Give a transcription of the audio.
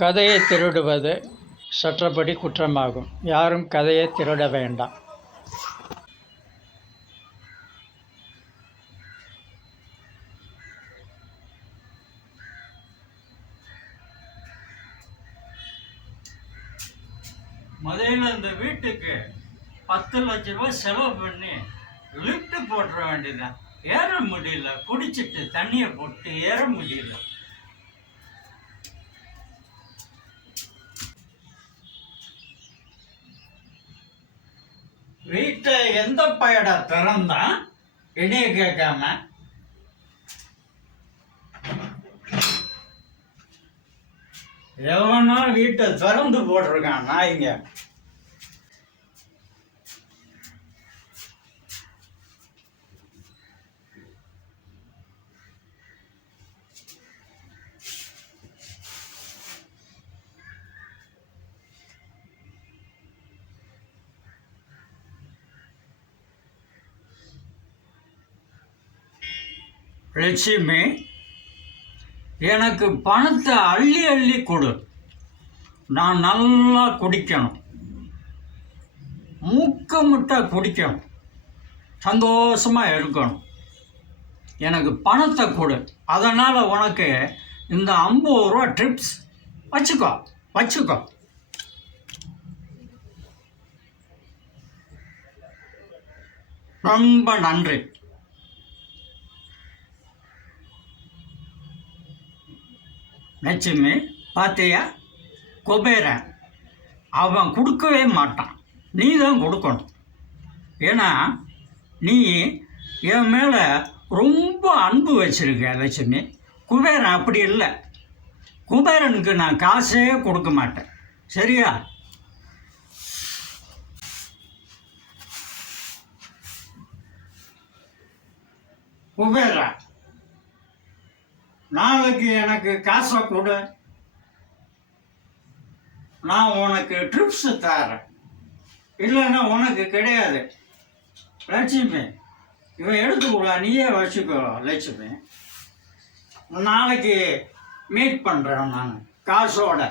கதையை திருடுவது சட்டப்படி குற்றமாகும். யாரும் கதையை திருட வேண்டாம். முதல்ல இந்த வீட்டுக்கு 10 லட்ச ரூபாய் செலவு பண்ணி லிஃப்ட் போட்டுற வேண்டியதான். ஏற முடியல, குடிச்சிட்டு தண்ணியை போட்டு ஏற முடியல. வீட்டை எந்த பையடா திறந்தான் இடையே கேட்காம? எவனா வீட்டை திறந்து போட்டிருக்கான் நாய்ங்க. லட்சுமி, எனக்கு பணத்தை அள்ளி அள்ளி கொடு. நான் நல்லா குடிக்கணும், மூக்க முட்டை குடிக்கணும், சந்தோஷமாக இருக்கணும். எனக்கு பணத்தை கொடு. அதனால் உனக்கு இந்த 50 ரூபா ட்ரிப்ஸ் வச்சுக்கோ. ரொம்ப நன்றி. லட்சுமி, பார்த்தியா, குபேரன் அவன் கொடுக்கவே மாட்டான், நீ தான் கொடுக்கணும். ஏன்னா நீ என் மேலே ரொம்ப அன்பு வச்சிருக்க லட்சுமி. குபேரன் அப்படி இல்லை. குபேரனுக்கு நான் காசே கொடுக்க மாட்டேன், சரியா? குபேரன், நாளைக்கு எனக்கு காசை கொடு, நான் உனக்கு ட்ரிப்ஸ் தரேன். இல்லைன்னா உனக்கு கிடையாது. லட்சுமி, இவன் எடுத்துக்கூடா, நீயே வச்சுக்கோ. லட்சுமி, நாளைக்கு மீட் பண்ணுறேன் நான் காசோட.